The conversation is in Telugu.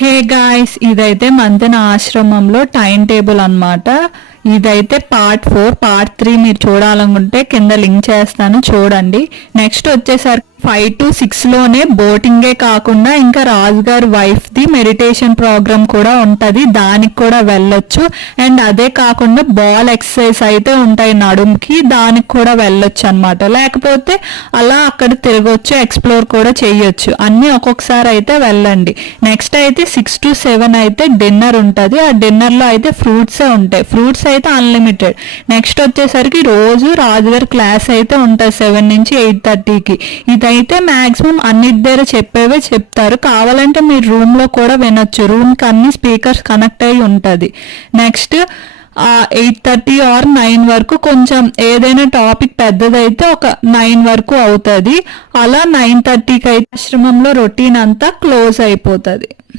హే గాయ్స్, ఇదైతే మంతెన ఆశ్రమంలో టైం టేబుల్ అన్నమాట. ఇదైతే పార్ట్ 4. పార్ట్ 3 మీరు చూడాలనుకుంటే కింద లింక్ చేస్తాను, చూడండి. నెక్స్ట్ వచ్చేసరికి 5 to 6 లోనే బోటింగే కాకుండా ఇంకా రాజుగారి వైఫ్ ది మెడిటేషన్ ప్రోగ్రామ్ కూడా ఉంటది, దానికి కూడా వెళ్ళొచ్చు. అండ్ అదే కాకుండా బాల్ ఎక్సర్సైజ్ అయితే ఉంటాయి నడుముకి, దానికి కూడా వెళ్ళొచ్చు అనమాట. లేకపోతే అలా అక్కడ తిరగొచ్చు, ఎక్స్ప్లోర్ కూడా చేయొచ్చు. అన్ని ఒక్కొక్కసారి అయితే వెళ్ళండి. నెక్స్ట్ అయితే 6 to 7 అయితే డిన్నర్ ఉంటుంది. ఆ డిన్నర్ లో అయితే ఫ్రూట్సే ఉంటాయి, ఫ్రూట్స్ అయితే అన్లిమిటెడ్. నెక్స్ట్ వచ్చేసరికి రోజు రాజుగారి క్లాస్ అయితే ఉంటుంది 7 నుంచి 8:30కి. ఇదైతే మాక్సిమం అన్నిటి దగ్గర చెప్పేవే చెప్తారు, కావాలంటే మీరు రూమ్ లో కూడా వినొచ్చు. రూమ్ కి అన్ని స్పీకర్స్ కనెక్ట్ అయి ఉంటది. నెక్స్ట్ 8:30 or 9 వరకు కొంచెం ఏదైనా టాపిక్ పెద్దదైతే ఒక 9 వరకు అవుతుంది. అలా 9:30కి అయితే ఆశ్రమంలో రొటీన్ అంతా క్లోజ్ అయిపోతుంది.